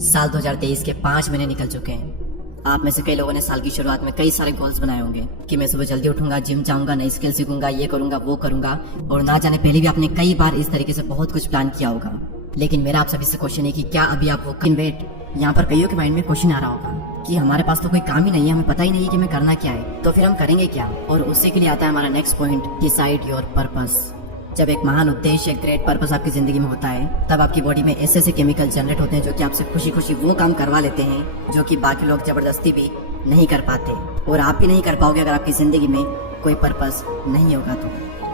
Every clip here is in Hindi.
साल 2023 के 5 महीने निकल चुके हैं। आप में से कई लोगों ने साल की शुरुआत में कई सारे गोल्स बनाए होंगे कि मैं सुबह जल्दी उठूंगा, जिम जाऊंगा, नई स्किल सीखूंगा, ये करूंगा, वो करूंगा, और ना जाने पहले भी आपने कई बार इस तरीके से बहुत कुछ प्लान किया होगा। लेकिन मेरा आप सभी से क्वेश्चन है कि क्या अभी आप वो वेट, यहाँ पर कईयों के माइंड में क्वेश्चन आ रहा होगा कि हमारे पास तो कोई काम ही नहीं है, हमें पता ही नहीं है कि हमें करना क्या है, तो फिर हम करेंगे क्या। और उसी के लिए आता है हमारा next point, decide your purpose. जब एक महान उद्देश्य, एक ग्रेट पर्पस आपकी जिंदगी में होता है, तब आपकी बॉडी में ऐसे ऐसे केमिकल जनरेट होते हैं जो कि आपसे खुशी खुशी वो काम करवा लेते हैं जो कि बाकी लोग जबरदस्ती भी नहीं कर पाते, और आप भी नहीं कर पाओगे अगर आपकी जिंदगी में कोई पर्पस नहीं होगा। तो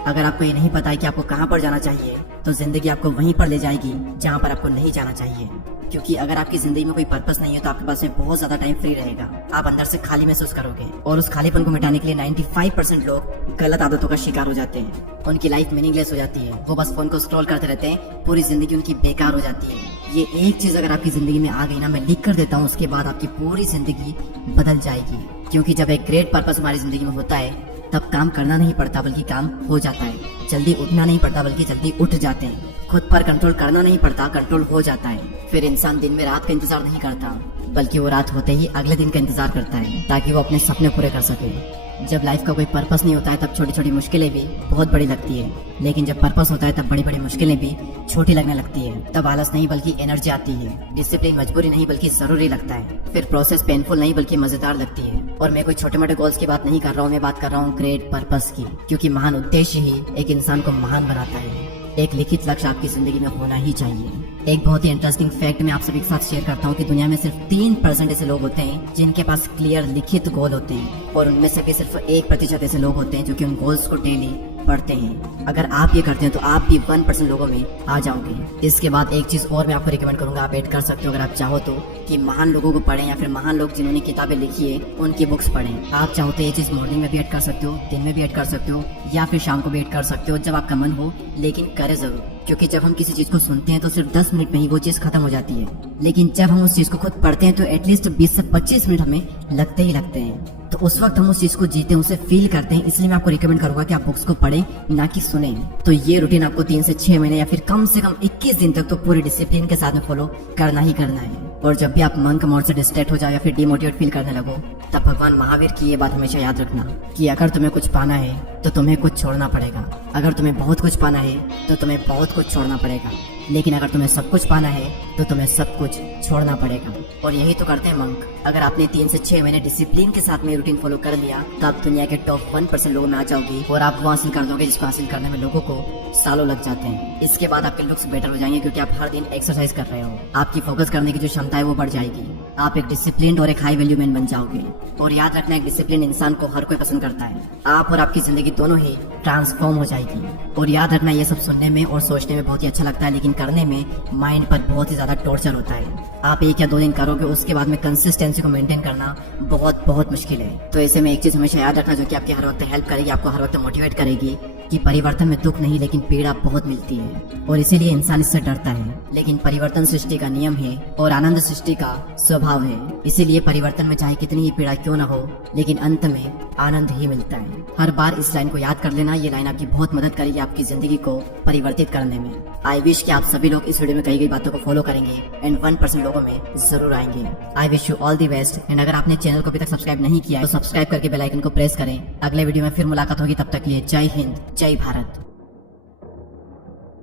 अगर आपको ये नहीं पता है कि आपको कहाँ पर जाना चाहिए, तो जिंदगी आपको वहीं पर ले जाएगी जहाँ पर आपको नहीं जाना चाहिए। क्योंकि अगर आपकी जिंदगी में कोई पर्पस नहीं है तो आपके पास में बहुत ज्यादा टाइम फ्री रहेगा, आप अंदर से खाली महसूस करोगे, और उस खालीपन को मिटाने के लिए 95% लोग गलत आदतों का शिकार हो जाते हैं। उनकी लाइफ मीनिंगलेस हो जाती है, वो बस फोन को स्क्रॉल करते रहते हैं, पूरी जिंदगी उनकी बेकार हो जाती है। ये एक चीज अगर आपकी जिंदगी में आ गई ना, मैं लिख कर देता हूँ, उसके बाद आपकी पूरी जिंदगी बदल जाएगी। क्योंकि जब एक ग्रेट पर्पस हमारी जिंदगी में होता है, तब काम करना नहीं पड़ता बल्कि काम हो जाता है। जल्दी उठना नहीं पड़ता बल्कि जल्दी उठ जाते हैं। खुद पर कंट्रोल करना नहीं पड़ता, कंट्रोल हो जाता है। फिर इंसान दिन में रात का इंतजार नहीं करता, बल्कि वो रात होते ही अगले दिन का इंतजार करता है ताकि वो अपने सपने पूरे कर सके। जब लाइफ का कोई पर्पस नहीं होता है, तब छोटी छोटी मुश्किलें भी बहुत बड़ी लगती है, लेकिन जब पर्पस होता है तब बड़ी बड़ी मुश्किलें भी छोटी लगने लगती है। तब आलस नहीं बल्कि एनर्जी आती है, डिसिप्लिन मजबूरी नहीं बल्कि जरूरी लगता है, फिर प्रोसेस पेनफुल नहीं बल्कि मजेदार लगती है। और मैं कोई छोटे मोटे गोल्स की बात नहीं कर रहा हूँ, मैं बात कर रहा हूँ ग्रेट पर्पस की। क्योंकि महान उद्देश्य ही एक इंसान को महान बनाता है। एक लिखित लक्ष्य आपकी जिंदगी में होना ही चाहिए। एक बहुत ही इंटरेस्टिंग फैक्ट मैं आप सभी के साथ शेयर करता हूँ कि दुनिया में सिर्फ 3% ऐसे लोग होते हैं जिनके पास क्लियर लिखित गोल होते हैं, और उनमें से भी सिर्फ 1% ऐसे लोग होते हैं जो कि उन गोल्स को डेली पढ़ते हैं। अगर आप ये करते हैं तो आप भी 1% लोगों में आ जाओगे। इसके बाद एक चीज और मैं आपको रिकमेंड करूंगा, आप ऐड कर सकते हो अगर आप चाहो तो, कि महान लोगों को पढ़ें या फिर महान लोग जिन्होंने किताबें लिखी है उनकी बुक्स पढ़ें। आप चाहो तो ये चीज मॉर्निंग में भी ऐड कर सकते हो, दिन में भी ऐड कर सकते हो, या फिर शाम को भी ऐड कर सकते हो, जब आपका मन हो, लेकिन करें जरूर। क्योंकि जब हम किसी चीज को सुनते हैं तो सिर्फ 10 मिनट में ही वो चीज खत्म हो जाती है, लेकिन जब हम उस चीज को खुद पढ़ते हैं तो एटलीस्ट 20 से 25 मिनट हमें लगते ही लगते हैं। तो उस वक्त हम उस चीज को जीते हैं, उसे फील करते हैं। इसलिए मैं आपको रिकमेंड करूंगा कि आप बुक्स को पढ़ें, ना कि सुने। तो ये रूटीन आपको 3 से 6 महीने या फिर कम से कम 21 दिन तक तो पूरे डिसिप्लिन के साथ में फॉलो करना ही करना है। और जब भी आप मन का मोड से डिस्ट्रैक्ट हो जाओ या फिर डिमोटिवेट फील करने लगो, तब भगवान महावीर की ये बात हमेशा याद रखना कि अगर तुम्हें कुछ पाना है तो तुम्हें कुछ छोड़ना पड़ेगा। अगर तुम्हें बहुत कुछ पाना है तो तुम्हें बहुत कुछ छोड़ना पड़ेगा, लेकिन अगर तुम्हें सब कुछ पाना है तो तुम्हें सब कुछ छोड़ना पड़ेगा। और यही तो करते हैं मंक। अगर आपने 3 से 6 महीने डिसिप्लिन के साथ में रूटीन फॉलो कर लिया, तो आप दुनिया के टॉप 1% लोगों में आ जाओगे, और आप वो हासिल कर दोगे जिसको हासिल करने में लोगों को सालों लग जाते हैं। इसके बाद आपके लुक्स बेटर हो जाएंगे क्योंकि आप हर दिन एक्सरसाइज कर रहे हो। आपकी फोकस करने की जो क्षमता है वो बढ़ जाएगी। आप एक डिसिप्लिन और एक हाई वैल्यू मैन बन जाओगे। और याद रखना, एक डिसिप्लिन इंसान को हर कोई पसंद करता है। आप और आपकी जिंदगी दोनों ही ट्रांसफॉर्म हो जाएगी। और याद रखना, ये सब सुनने में और सोचने में बहुत ही अच्छा लगता है, लेकिन करने में माइंड पर बहुत ही ज्यादा टॉर्चर होता है। आप 1 या 2 दिन करोगे, उसके बाद में कंसिस्टेंसी को मेंटेन करना बहुत मुश्किल है। तो ऐसे में एक चीज हमेशा याद रखना जो कि आपके हर वक्त हेल्प करेगी, आपको हर वक्त मोटिवेट करेगी, कि परिवर्तन में दुख नहीं लेकिन पीड़ा बहुत मिलती है, और इसीलिए इंसान इससे डरता है। लेकिन परिवर्तन सृष्टि का नियम है और आनंद सृष्टि का स्वभाव है। इसीलिए परिवर्तन में चाहे कितनी ही पीड़ा क्यों ना हो, लेकिन अंत में आनंद ही मिलता है। हर बार इस लाइन को याद कर लेना, ये लाइन आपकी बहुत मदद करेगी आपकी जिंदगी को परिवर्तित करने में। आई विश कि आप सभी लोग इस वीडियो में कही गई बातों को फॉलो करेंगे एंड 1% लोगों में जरूर आएंगे। I wish you all the best. And अगर आपने चैनल को अभी तक सब्सक्राइब नहीं किया तो सब्सक्राइब करके बेल आइकन को प्रेस करें। अगले वीडियो में फिर मुलाकात होगी, तब तक के लिए जय हिंद, जय भारत।